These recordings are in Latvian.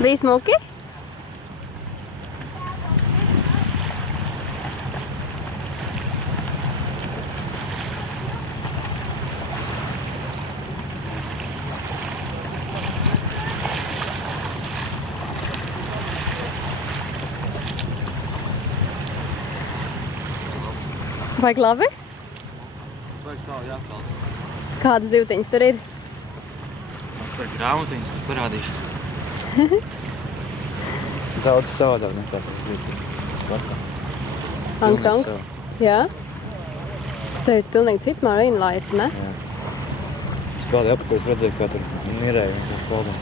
Bija smuki? Vajag labi? Vajag tā, jākāl. Kādas zivtiņas tur ir? Tur grāmatiņas, tur parādīšu. Daudz savādāk nekā tas bija. Hongkong? Jā? Te ir pilnīgi cita marina life, ne? Jā. Es kādā apakā es redzēju, kā tur mirēja un tur peldam.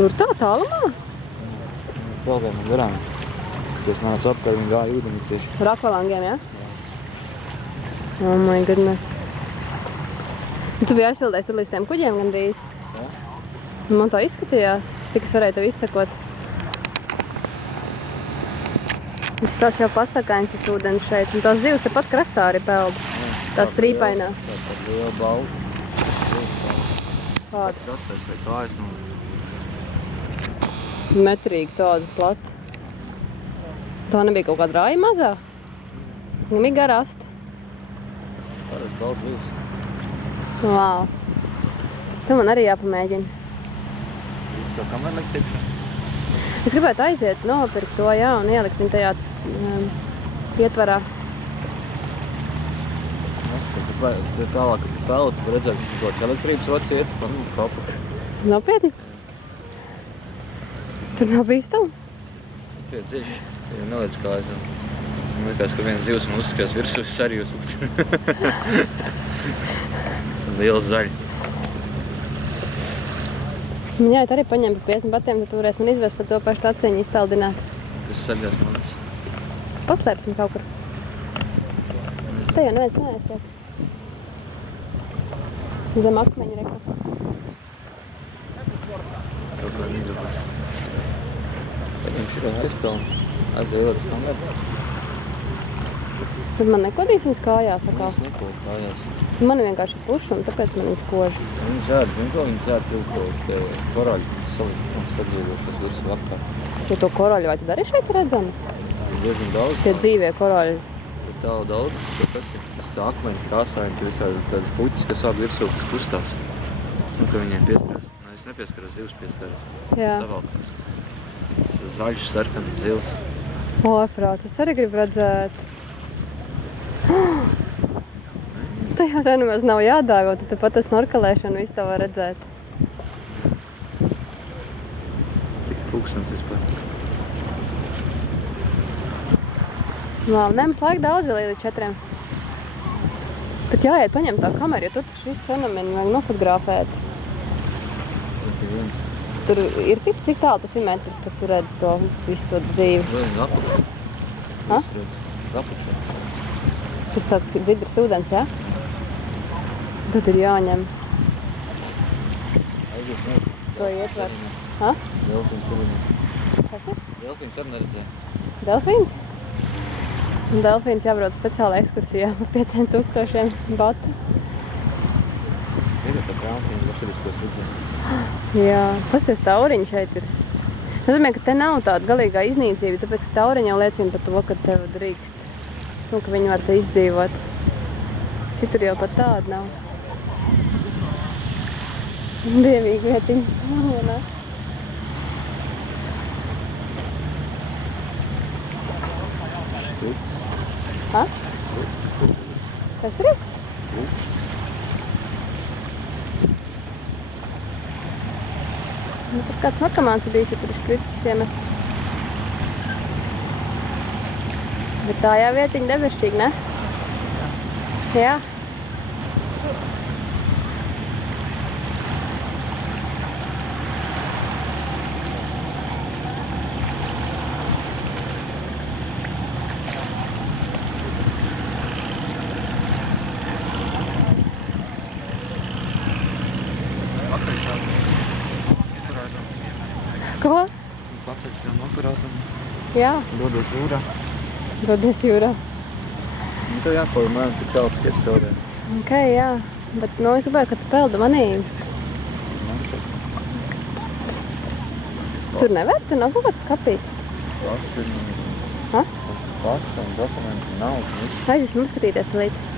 Tur tā tālumā? Peldam un garām. Es nācu apkārt un gāju ūdeni tieši. Ar akvalangiem, jā? Oh my goodness. Tu biji aizpildējis tur līdz tiem kuģiem gandrīz? Jā. Man tā izskatījās, cik es varēju tev izsekot. Tas jau pasakains tas ūdens šeit, un tās zivs tepat krastā arī peld. Tā strīpainā. Tā liela balva. Kāda? Krastais vai kājas no... Metrīgi tāda plata. Tā nebija kaut kāda rāja mazā? Viņam ir gara asta. Pārēc balva zivs. Vau. Tu man arī jāpamēģina. Jūs jau kameru likt iekšā? Es gribētu aiziet, nopirkt to, jā, un ielikt viņu tajā ietvarā. Tad tālāk, kad tu peli, tu redzēji, ka kaut kāds elektrības rots iet pa apakšu. Nopietni? Tur nav bīstami? Tie dziļi. Tie neliec kājas. Man liekas, ka viens zivs man uzskās virsū sarjūs. Liela zaļa. Man jāiet arī paņemt pa 50 batiem, tad tu varēsi man izvest par to pašu taciņu izpeldināt. Kas sargās manis? Paslēpsim kaut kur. Te jau neviens neaiztiek. Zem akmeņa reka. Kaut kā nīdrubas. Tagad šitā aizpelnu. Aizvēlētas kameru. Tad man nekodīs viņas kājās atkal. Viņas neko kājās. Man vienkārši puša, un tāpēc man viņas koža. Viņas ēd, zinu ko, viņas ēd pilto koraļu sadzīvošas virsū apkārt. Jo to koraļu vai tad arī šeit redzam? Ir diezgan daudz. Tie dzīvie koraļi. Ir tālu daudz, tas ir tas akmeņu krāsāji, tur visādi tādas puķis, kas ād virsū, kas kustās. Nu, ka viņiem pieskarās. Nu, es nepieskaros, zivs pieskarās. Jā. Savalkās. Tas ir zaļš, sarkanas zivs. O, frāt, es arī gribu redzēt. Te jau tā nemaz nav jādāgo, tad tepat tas snorkelēšanu visu tā var redzēt. Cik pūkstens vispār? Labi, mums laika daudz vēl līdz 4. Bet jāiet paņemt tā kameru, jo tur šis fenomeni vajag nofotografēt. Tur ir cik tālu tas ir metrs, kad tu redzi to visu to dzīvi. Vēl viņa apakšā. Ha? Es redzu, apakšā. Tas tāds dzidrs ūdens, jā? Tad ir jāņem. Aizies, ne? To ietver. Ha? Delfīns arī. Kas ir? Delfīns arī neredzēja. Delfīns? Un delfīns jābrauc speciāla ekskursijā par 5000 batu. Ir tā krāmpiņa, laturiskos redzēja. Jā, pasties tauriņi šeit ir. Es domāju, ka te nav tāda galīgā iznīcība, tāpēc, ka tauriņi jau liecina par to, ka tev drīkst. Nu, ka viņi var te izdzīvot. Citur jau pat tāda nav. Dievīgi vietiņa. Stūks. Ha? Kas ir? Stūks. Nu, tur kāds narkomāns ir bijis, ja tur ir špricis iemest. Bet tā jau vietiņa debešķīga, ne? Jā. Ko? Pakaļ sev nokarātam. Jā, Dodos jūrā. dodies jūrā. Nu, tev jāpauj man, cik tāls, ka es peldēju. Ok, jā. Bet, nu, es gribēju, ka tu peldi manī. Tur nevar, tur nav kaut kāds kapīts. Tas ir... Ha? Pasa un dokumenti nav. Aiziesim apskatīties līdz.